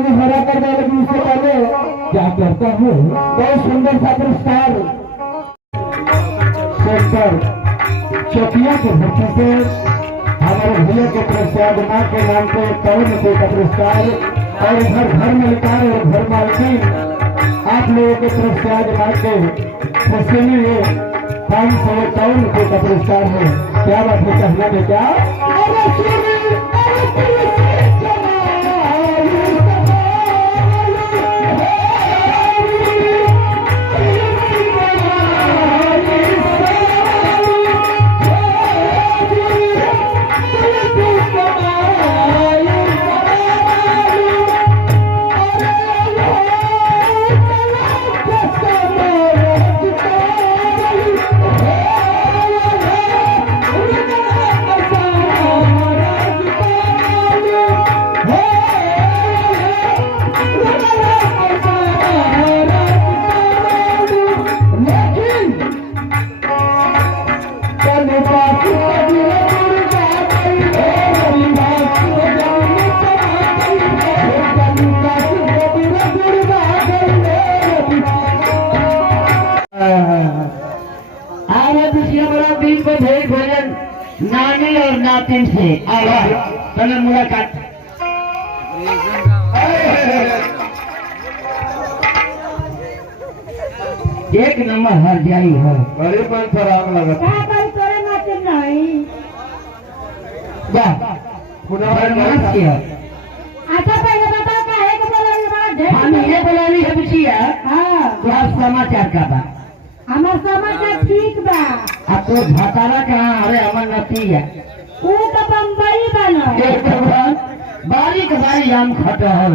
मुझे हरा कर दे, लेकिन उससे पहले क्या करता हूँ, बहुत सुंदर सा पुरस्कार सेक्टर चौकिया के भर्ती से हमारे भैया के प्रसाद माँ के नाम पे 51 रुपये का पुरस्कार, और घर मलिकार और घर मालकिन आप लोगों के प्रसाद माँ के हिस्से में ये 551 रुपये का पुरस्कार है। क्या बात है, कहना में क्या नानी और नातिन से आवाज मुलाकात। एक नंबर हर जाई है, बड़े पर खराब लगा अच्छा पहले बता का है हम ये बोलानी है बिटिया। हाँ तो आप समाचार का बा हमार समाचार ठीक बा। अब तो भतारा कहाँ, अरे अमर नती है वो तो बम्बई बना एक बारीक बारी आम खटा है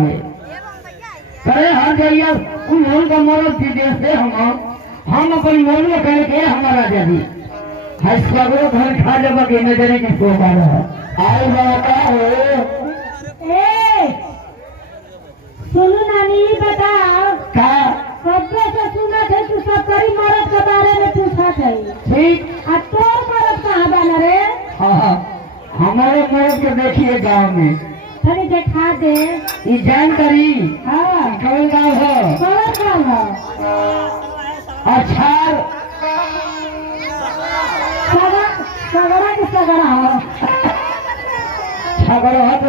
करे हर जगह उन का मरद दीदी से हम अपनी मोल में करके हमारा जदी है सगरो घर खा जब के नजरे की शोभा है आए बाबा हो। ए सुनो नानी बताओ का सबसे से सुना थे तू सरकारी मरद के बारे में पूछा थे। ठीक आ तोर मरद कहाँ बना रे? हाँ हमारे मरद के देखिए गांव में थोड़ी देखा दे ये जानकारी। हाँ कौन गाँव हो? कौन गाँव है? अच्छा सगड़ा के सगड़ा हो छगड़ हाथ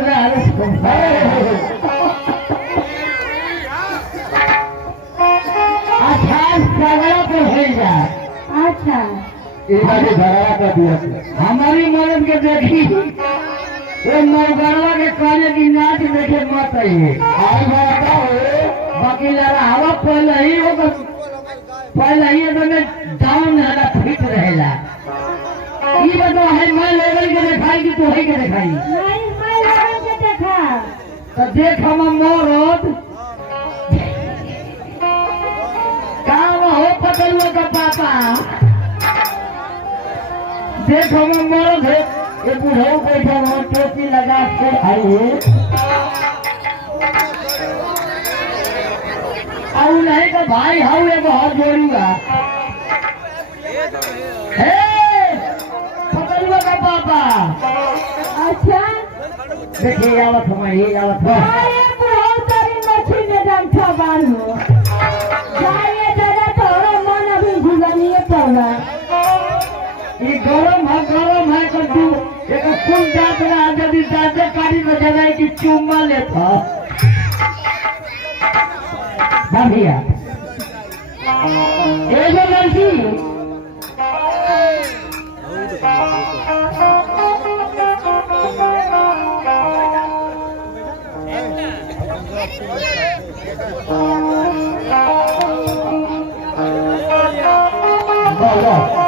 अच्छा सगड़ा पे हो जा। अच्छा हमारी मदद के देखी वो मरगरवा के कहने की नाच देखे मत आइए बाकी लड़ा हवा पहले ही डाउन फिट रहेला। ये बताओ है मैं लेवल के दिखाई कि तू है के दिखाई? नहीं मैं लेवल के देखा। तो देख हम मरद काम हो पकड़ुआ का पापा देख हम मरद है ये बुढ़ऊ बैठा हो टोपी लगा के आइए और नहीं तो भाई हाउ ये बहुत जोड़ूंगा पकड़ुआ का पापा। अच्छा देखिए आवत हमारी आवत बहुत सारी मछली में डंठा बांधो जाइए दादा तोरा मन अभी घुलनिए पड़ा। ये गरम है कद्दू एक फूल जात रहा यदि दादे कारी में जगह की चुम्मा लेता भैया एगो लड़की वाह